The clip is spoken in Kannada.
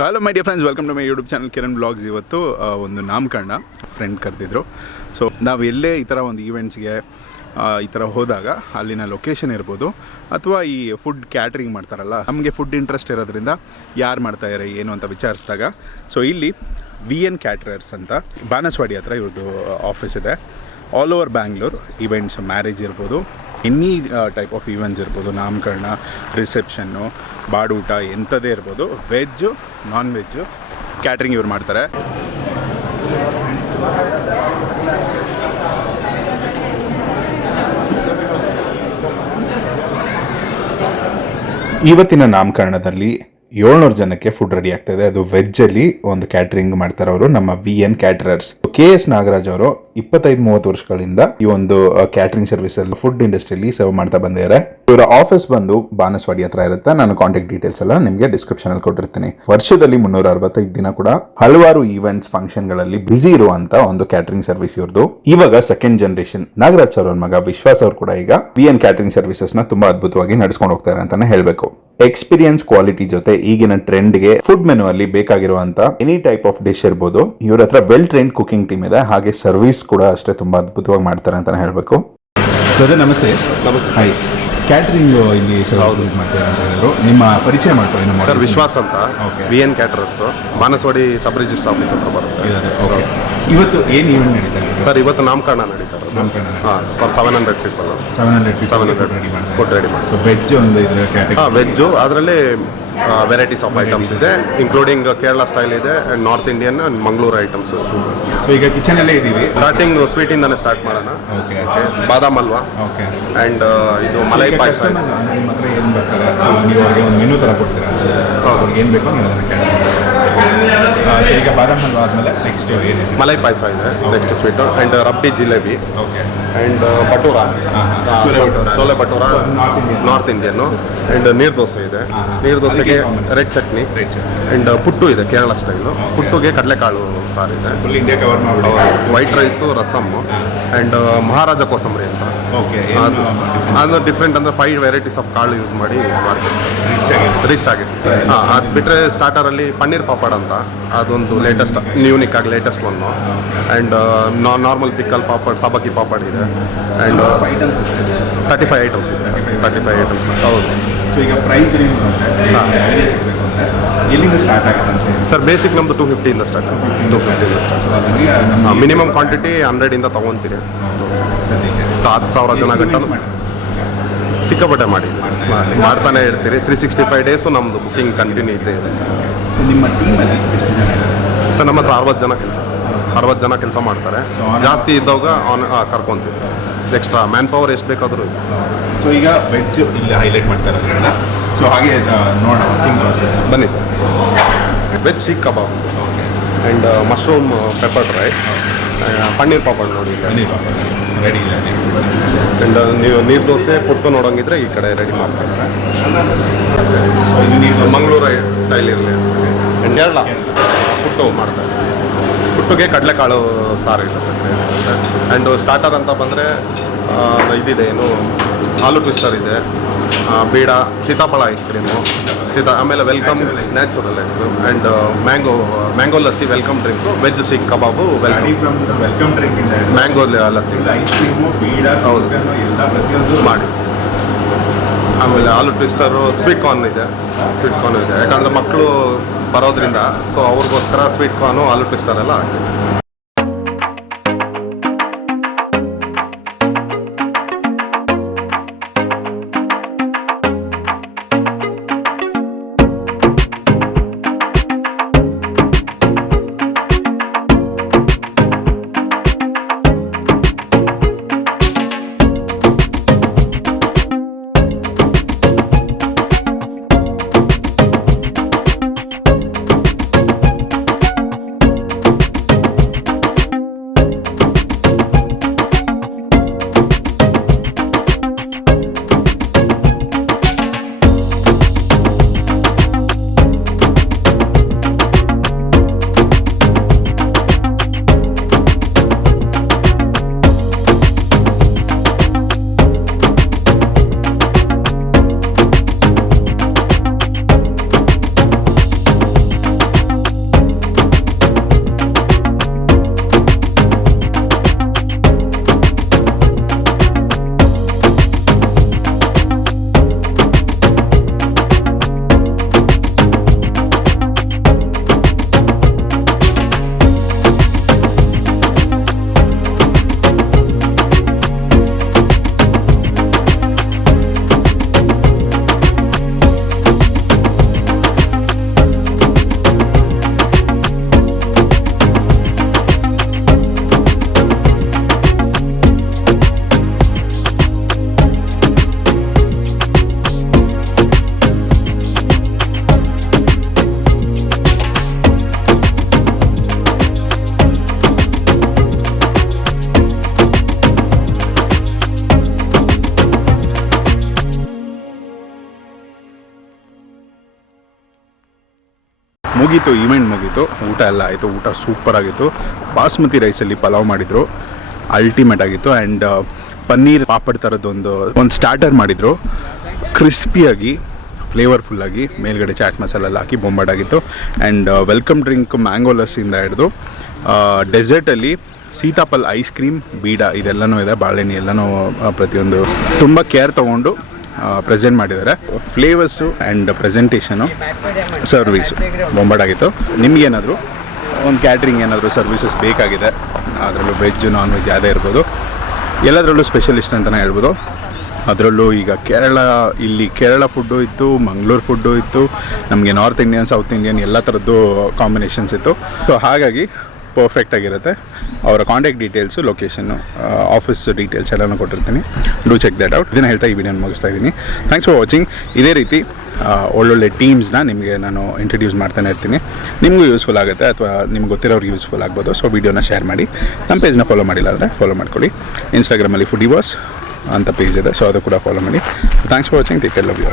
Hello my dear friends, welcome to my YouTube channel Kiran blogs. ಇವತ್ತು ಒಂದು ನಾಮಕರಣ ಫ್ರೆಂಡ್ ಕರೆದಿದ್ರು. ಸೊ ನಾವು ಎಲ್ಲೇ ಈ ಥರ ಒಂದು ಈವೆಂಟ್ಸ್ಗೆ ಈ ಥರ ಹೋದಾಗ ಅಲ್ಲಿನ ಲೊಕೇಶನ್ ಇರ್ಬೋದು ಅಥವಾ ಈ ಫುಡ್ ಕ್ಯಾಟ್ರಿಂಗ್ ಮಾಡ್ತಾರಲ್ಲ, ನಮಗೆ ಫುಡ್ ಇಂಟ್ರೆಸ್ಟ್ ಇರೋದ್ರಿಂದ ಯಾರು ಮಾಡ್ತಾಯಿದ್ದಾರೆ ಏನು ಅಂತ ವಿಚಾರಿಸಿದಾಗ, ಸೊ ಇಲ್ಲಿ VN ಕ್ಯಾಟ್ರರ್ಸ್ ಅಂತ ಬಾನಸವಾಡಿ ಹತ್ರ ಇವ್ರದ್ದು ಆಫೀಸ್ ಇದೆ. All over Bangalore events, marriage ಇರ್ಬೋದು, ಎನಿ ಟೈಪ್ ಆಫ್ ಈವೆಂಟ್ಸ್ ಇರ್ಬೋದು, ನಾಮಕರಣ, ರಿಸೆಪ್ಷನ್ನು, ಬಾಡೂಟ ಎಂಥದ್ದೇ ಇರ್ಬೋದು, ವೆಜ್ಜು ನಾನ್ ವೆಜ್ಜು ಕ್ಯಾಟ್ರಿಂಗ್ ಇವ್ರು ಮಾಡ್ತಾರೆ. ಇವತ್ತಿನ ನಾಮಕರಣದಲ್ಲಿ 700 ಜನಕ್ಕೆ ಫುಡ್ ರೆಡಿ ಆಗ್ತಾಯಿದೆ. ಅದು ವೆಜ್ಜಲ್ಲಿ ಒಂದು ಕ್ಯಾಟ್ರಿಂಗ್ ಮಾಡ್ತಾರೆ ಅವರು, ನಮ್ಮ VN ಕ್ಯಾಟ್ರರ್ಸ್. KS ನಾಗರಾಜ್ ಅವರು 25-30 ವರ್ಷಗಳಿಂದ ಈ ಒಂದು ಕ್ಯಾಟ್ರಿಂಗ್ ಸರ್ವಿಸ್ ಅಲ್ಲಿ ಫುಡ್ ಇಂಡಸ್ಟ್ರಿಯಲ್ಲಿ ಸರ್ವ್ ಮಾಡ್ತಾ ಬಂದಿದ್ದಾರೆ. ಇವರ ಆಫೀಸ್ ಬಂದು ಬಾನಸವಾಡಿ ಹತ್ರ ಇರುತ್ತೆ. ನಾನು ಕಾಂಟ್ಯಾಕ್ಟ್ ಡೀಟೇಲ್ಸ್ ಎಲ್ಲ ನಿಮಗೆ ಡಿಸ್ಕ್ರಿಪ್ಷನ್ ಅಲ್ಲಿ ಕೊಟ್ಟಿರ್ತೀನಿ. ವರ್ಷದಲ್ಲಿ 365 ದಿನ ಕೂಡ ಹಲವಾರು ಈವೆಂಟ್ಸ್, ಫಂಕ್ಷನ್ ಗಳಲ್ಲಿ ಬಿಸಿ ಇರುವಂತ ಒಂದು ಕ್ಯಾಟ್ರಿಂಗ್ ಸರ್ವಿಸ್ ಇವ್ರದ್ದು. ಇವಾಗ ಸೆಕೆಂಡ್ ಜನರೇಷನ್ ನಾಗರಾಜ್ ಅವ್ರ ಮಗ ವಿಶ್ವಾಸ್ ಅವರು ಕೂಡ ಈಗ VN ಕ್ಯಾಟ್ರಿಂಗ್ ಸರ್ವಿಸಸ್ ನ ತುಂಬಾ ಅದ್ಭುತವಾಗಿ ನಡೆಸ್ಕೊಂಡು ಹೋಗ್ತಾರೆ ಅಂತಾನೆ ಹೇಳ್ಬೇಕು. ಎಕ್ಸ್ಪೀರಿಯನ್ಸ್, ಕ್ವಾಲಿಟಿ ಜೊತೆ ಈಗಿನ ಟ್ರೆಂಡ್ಗೆ ಫುಡ್ ಮೆನು ಅಲ್ಲಿ ಬೇಕಾಗಿರುವಂತ ಎನಿ ಟೈಪ್ ಆಫ್ ಡಿಶ್ ಇರ್ಬೋದು. ಇವ್ರ ಹತ್ರ ವೆಲ್ ಟ್ರೈನ್ಡ್ ಕುಕಿಂಗ್ ಟೀಮ್ ಇದೆ, ಹಾಗೆ ಸರ್ವಿಸ್ ಕೂಡ ಅಷ್ಟೇ ತುಂಬಾ ಅದ್ಭುತವಾಗಿ ಮಾಡ್ತಾರೆ ಅಂತಾನೆ ಹೇಳ್ಬೇಕು. ನಮಸ್ತೆ. ನಮಸ್ತೆ. ಹಾಯ್, ಕ್ಯಾಟ್ರಿಂಗ್ ಇಲ್ಲಿ ಸರ್ವಿಸ್ ಮಾಡ್ತಾರೆ ಅಂತ ಹೇಳಿದ್ರು. ನಿಮ್ಮ ಪರಿಚಯ ಮಾಡ್ಕೊಳ್ಳಿ. ಸರ್ ವಿಶ್ವಾಸ್ ಅಂತ, VN caterers, Banaswadi sub register office ಹತ್ರ ಬರುತ್ತೆ. ಓಕೆ, ಇವತ್ತು ಏನು ಈವೆಂಟ್ ನಡೀತಾ ಇದೆ ಸರ್? ಇವತ್ತು ನಾಮಕರಣ ನಡೀತಾರೆ. For 700 people. 700 ಫುಡ್ ರೆಡಿ ಮಾಡಿ. ವೆಜ್ ಒಂದು ಇದೆ ಕ್ಯಾಟರಿಂಗ್. ವೆಜ್ಜು, ಅದರಲ್ಲಿ ವೆರೈಟೀಸ್ ಆಫ್ ಐಟಮ್ಸ್ ಇದೆ, ಇನ್ಕ್ಲೂಡಿಂಗ್ ಕೇರಳ ಸ್ಟೈಲ್ ಇದೆ and north Indian and Mangaluru items. So ಈಗ ಕಿಚನಲ್ಲೇ ಇದ್ದೀವಿ. ಸ್ಟಾರ್ಟಿಂಗ್ ಸ್ವೀಟ್ ಇಂದಾನೆ ಸ್ಟಾರ್ಟ್ ಮಾಡೋಣ. Okay, badam halwa. Okay. And ಇದು ಮಲೈ ಪಾಯಸ. ನಿಮ್ಮ ಹತ್ರ ಏನು ಬರ್ತಾರೆ, ನೀವು ಅವ್ರಿಗೆ ಒಂದು ಮೆನು ಥರ ಕೊಡ್ತೀರಾ? ಅವ್ರಿಗೆ ಏನು ಬೇಕೋ ನೀವು ಅದನ್ನು ಕೇಳ್ತೀರಾ. ಸೊ ಈಗ ಬಾದಾಮ್ ಹಲ್ವಾ ಆದಮೇಲೆ ನೆಕ್ಸ್ಟ್ ಏನಿದೆ? ಮಲೈ ಪಾಯಸ ಇದೆ next sweet. And rabri jalebi. Okay. And bhatura, chole bhatura north Indian. And neer dosa ಇದೆ. ನೀರು ದೋಸೆಗೆ ರೆಡ್ ಚಟ್ನಿ. ಅಂಡ್ ಪುಟ್ಟು ಇದೆ ಕೇರಳ ಸ್ಟೈಲು. ಪುಟ್ಟುಗೆ ಕಡಲೆಕಾಳು ಸಾರು ಇದೆ. ಫುಲ್ ಇಂಡಿಯಾ ಕವರ್ ಮಾಡಿ. ವೈಟ್ ರೈಸು, ರಸಮ್ಮು ಅಂಡ್ ಮಹಾರಾಜ ಕೋಸಂಬರಿ ಅಂತ. ಓಕೆ. ಅದು ಡಿಫ್ರೆಂಟ್ ಅಂದರೆ 5 ವೆರೈಟೀಸ್ ಆಫ್ ಕಾಳು ಯೂಸ್ ಮಾಡಿ ಮಾಡ್ತೀವಿ. ರಿಚ್ ಆಗಿರುತ್ತೆ. ಅದು ಬಿಟ್ಟರೆ ಸ್ಟಾರ್ಟರಲ್ಲಿ ಪನ್ನೀರ್ ಪಾಪಡ್ ಅಂತ, ಅದೊಂದು ಲೇಟೆಸ್ಟ್, ಯೂನಿಕ್ ಆಗಿ latest one. And normal pickle papad, ಸಬಕಿ ಪಾಪಡ್ ಇದೆ. ಆ್ಯಂಡ್ 35 ಐಟಮ್ಸ್ ಇದೆ. 35 ಐಟಮ್ಸ್. ಹೌದು. ಸೊ ಈಗ ಪ್ರೈಸ್ ಎಲ್ಲಿಂದ ಸ್ಟಾರ್ಟ್ ಆಗುತ್ತೆ ಅಂತ ಸರ್? ಬೇಸಿಕ್ ನಮ್ಮದು 250 ಇಂದ ಸ್ಟಾರ್ಟ್. 250 ಸ್ಟಾರ್ಟ್. ಮಿನಿಮಮ್ ಕ್ವಾಂಟಿಟಿ 100 ಇಂದ ತೊಗೊತೀರಿ. 10,000 ಜನ ಗಂಟ ಸಿಕ್ಕಾಪಟ್ಟೆ ಮಾಡ್ತಾನೆ ಇರ್ತೀರಿ. 365 ಡೇಸು ನಮ್ಮದು ಬುಕ್ಕಿಂಗ್ ಕಂಟಿನ್ಯೂ ಇದೆ. ನಿಮ್ಮ ಟೀಮಲ್ಲಿ ಎಷ್ಟು ಜನ ಇದ್ದಾರೆ ಸರ್? ನಮ್ಮ ಹತ್ರ 60 ಜನ ಕೆಲಸ ಮಾಡ್ತಾರೆ. ಜಾಸ್ತಿ ಇದ್ದಾಗ ಕರ್ಕೊತೀವಿ. ಎಕ್ಸ್ಟ್ರಾ ಮ್ಯಾನ್ ಪವರ್ ಎಷ್ಟು ಬೇಕಾದರೂ. ಸೊ ಈಗ ವೆಜ್ ಇಲ್ಲಿ ಹೈಲೈಟ್ ಮಾಡ್ತಾ ಇರೋದ್ರಿಂದ, ಸೊ ಹಾಗೆ ನೋಡೋಣ ಕುಕಿಂಗ್ ಪ್ರಾಸೆಸ್. ಬನ್ನಿ sir. Veg seekh kebab and mushroom pepper dry, paneer papad ನೋಡಿ ರೆಡಿ ಇದೆ. ಆ್ಯಂಡ್ ನೀವು ನೀರು ದೋಸೆ ಪುಟ್ಟು ನೋಡೋಂಗಿದ್ರೆ ಈ ಕಡೆ ರೆಡಿ ಮಾಡ್ತಾರೆ. ಸೊ ಇದು ನೀವು ಮಂಗಳೂರು ಸ್ಟೈಲ್ ಇರಲಿ. ಆ್ಯಂಡ್ ಕೇರಳ ಪುಟ್ಟು ಮಾಡ್ತಾರೆ. ಪುಟ್ಟುಗೆ ಕಡಲೆಕಾಳು ಸಾರು ಇರುತ್ತೆ. ಆ್ಯಂಡ್ ಸ್ಟಾರ್ಟರ್ ಅಂತ ಬಂದರೆ ಇದಿದೆ, ಏನು ಆಲೂ ಟ್ವಿಸ್ಟರ್ ಇದೆ, ಬೀಡ, ಸೀತಾಫಳ ಐಸ್ ಕ್ರೀಮು, ಆಮೇಲೆ welcome natural ice cream and mango lassi welcome drink, veg seekh kebab, welcome drink ಇಂದ ಮ್ಯಾಂಗೋ ಲಸ್ಸಿ, ಐಸ್ ಕ್ರೀಮು, ಬೀಡ, ಹೌದು ಎಲ್ಲ ಪ್ರತಿಯೊಂದು ಮಾಡಿ. ಆಮೇಲೆ ಆಲೂ ಟ್ವಿಸ್ಟರು, ಸ್ವೀಟ್ ಕಾರ್ನ್ ಇದೆ. ಯಾಕಂದರೆ ಮಕ್ಕಳು ಬರೋದ್ರಿಂದ, ಸೊ ಅವ್ರಿಗೋಸ್ಕರ ಸ್ವೀಟ್ ಕಾರ್ನು, ಆಲೂ ಟ್ವಿಸ್ಟರ್ ಎಲ್ಲ ಹಾಕಿದೆ. ಮುಗೀತು, ಈವೆಂಟ್ ಮುಗೀತು, ಊಟ ಎಲ್ಲ ಆಯಿತು. ಊಟ ಸೂಪರ್ ಆಗಿತ್ತು. ಬಾಸ್ಮತಿ ರೈಸಲ್ಲಿ ಪಲಾವ್ ಮಾಡಿದರು, ಅಲ್ಟಿಮೇಟ್ ಆಗಿತ್ತು. ಆ್ಯಂಡ್ ಪನ್ನೀರ್ ಪಾಪಡ್ ಥರದ್ದೊಂದು ಸ್ಟಾರ್ಟರ್ ಮಾಡಿದರು, ಕ್ರಿಸ್ಪಿಯಾಗಿ ಫ್ಲೇವರ್ಫುಲ್ಲಾಗಿ, ಮೇಲ್ಗಡೆ ಚಾಟ್ ಮಸಾಲ ಎಲ್ಲ ಹಾಕಿ ಬೊಂಬಾಟಾಗಿತ್ತು. ಆ್ಯಂಡ್ ವೆಲ್ಕಮ್ ಡ್ರಿಂಕ್ ಮ್ಯಾಂಗೋ ಲಸ್ಸಿಂದ ಹಿಡಿದು ಡೆಸರ್ಟಲ್ಲಿ ಸೀತಾಫಲ್ ಐಸ್ ಕ್ರೀಮ್, ಬೀಡ ಇದೆಲ್ಲನೂ ಇದೆ, ಬಾಳೆಹಣ್ಣು ಎಲ್ಲನೂ ಪ್ರತಿಯೊಂದು ತುಂಬ ಕೇರ್ ತೊಗೊಂಡು ಪ್ರೆಸೆಂಟ್ ಮಾಡಿದ್ದಾರೆ. ಫ್ಲೇವರ್ಸು ಆ್ಯಂಡ್ ಪ್ರೆಸೆಂಟೇಷನು, ಸರ್ವೀಸು ಬೊಂಬಾಟಾಗಿತ್ತು. ನಿಮಗೇನಾದರೂ ಒಂದು ಕ್ಯಾಟ್ರಿಂಗ್ ಏನಾದರೂ ಸರ್ವಿಸಸ್ ಬೇಕಾಗಿದೆ, ಅದರಲ್ಲೂ ವೆಜ್ ನಾನ್ ವೆಜ್ ಯಾವುದೇ ಇರ್ಬೋದು, ಎಲ್ಲದರಲ್ಲೂ ಸ್ಪೆಷಲಿಸ್ಟ್ ಅಂತಲೇ ಹೇಳ್ಬೋದು. ಅದರಲ್ಲೂ ಈಗ ಕೇರಳ ಫುಡ್ಡು ಇತ್ತು, ಮಂಗಳೂರು ಫುಡ್ಡು ಇತ್ತು, ನಮಗೆ ನಾರ್ತ್ ಇಂಡಿಯನ್, ಸೌತ್ ಇಂಡಿಯನ್ ಎಲ್ಲ ಥರದ್ದು ಕಾಂಬಿನೇಷನ್ಸ್ ಇತ್ತು. ಸೊ ಹಾಗಾಗಿ ಪರ್ಫೆಕ್ಟಾಗಿರುತ್ತೆ. ಅವರ contact details, location, office details ಎಲ್ಲನೂ ಕೊಟ್ಟಿರ್ತೀನಿ. Do check that out. ಇದನ್ನು ಹೇಳ್ತಾ ಈ ವಿಡಿಯೋನ ಮುಗಿಸ್ತಾ ಇದ್ದೀನಿ. Thanks for watching. ಇದೇ ರೀತಿ ಒಳ್ಳೊಳ್ಳೆ ಟೀಮ್ಸ್ನ ನಿಮಗೆ ನಾನು ಇಂಟ್ರಡ್ಯೂಸ್ ಮಾಡ್ತಾನೆ ಇರ್ತೀನಿ. ನಿಮಗೂ ಯೂಸ್ಫುಲ್ ಆಗುತ್ತೆ ಅಥವಾ ನಿಮ್ಗೆ ಗೊತ್ತಿರೋರಿಗೆ ಯೂಸ್ಫುಲ್ ಆಗ್ಬೋದು. ಸೊ ವೀಡಿಯೋನ ಶೇರ್ ಮಾಡಿ. ನಮ್ಮ ಪೇಜ್ನ ಫಾಲೋ ಮಾಡಿಲ್ಲ ಅಂದರೆ ಫಾಲೋ ಮಾಡ್ಕೊಳ್ಳಿ. ಇನ್ಸ್ಟಾಗ್ರಾಮಲ್ಲಿ ಫುಡಿವಾಸ್ ಅಂತ ಪೇಜ್ ಇದೆ, ಸೊ ಅದು ಕೂಡ ಫಾಲೋ ಮಾಡಿ. Thanks for watching. Take care, love you.